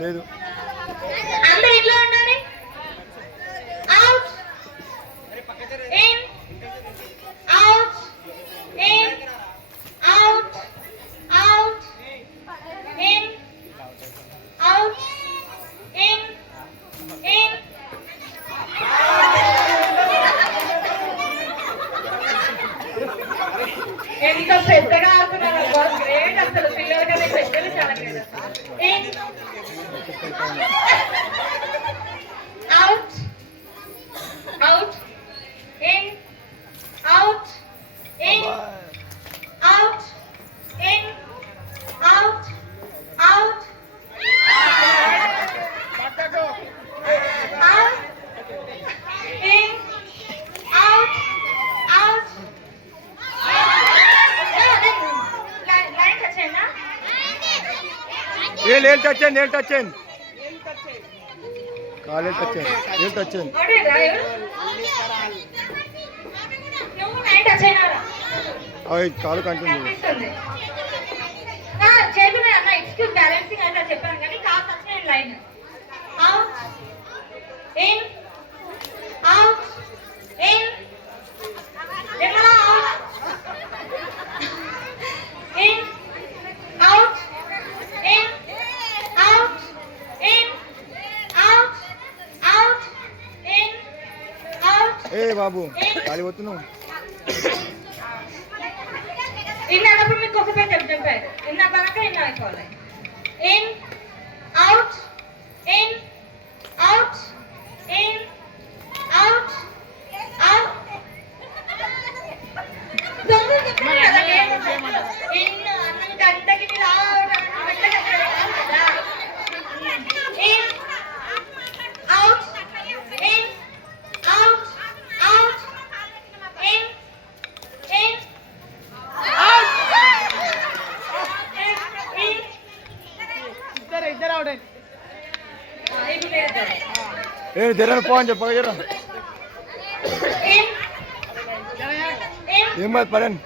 లేదు అందరూ ఇంట్లో ఉండాలి. Out in out in out out in out in in. ఎంత పెద్దగా ఆడుతున్నారు, గ్రేట్ అసలు. పిల్లల కన్నా పెద్దలు చాలా గ్రేట్ అసలు. In out out in out in out in out out out in out out. line touch hai na ये लेल टच కాలే టచ్ लेल టచ్ అరే రాయ్ నువ్వు లైన్ టచ్ అయినారా? అవి కాలు కంటిన్యూ చేతులు అన్న ఎక్స్క్యూజ్ బ్యాలెన్సింగ్ అయితే చెప్పాను కానీ కాలు టచ్ అయిన line. Out in out in Nirmala out in out in out in out out in out. ఏ బాబు ఖాళీ పోతున్నావు. ఇన్ అన్నప్పుడు మీకు ఒక పేరు చెప్పారు. ఇన్ అన్నాక ఇన్ అయిపోవాలి. In out in out in out out. తొందరగా చెప్పండి కదా. ఇన్ అన్నాక అంతకి మీరు in out in out out in in ఇద్దరు అవుట్. ఏ జరని పో అని చెప్పగా జర ఏం బాధ పడండి.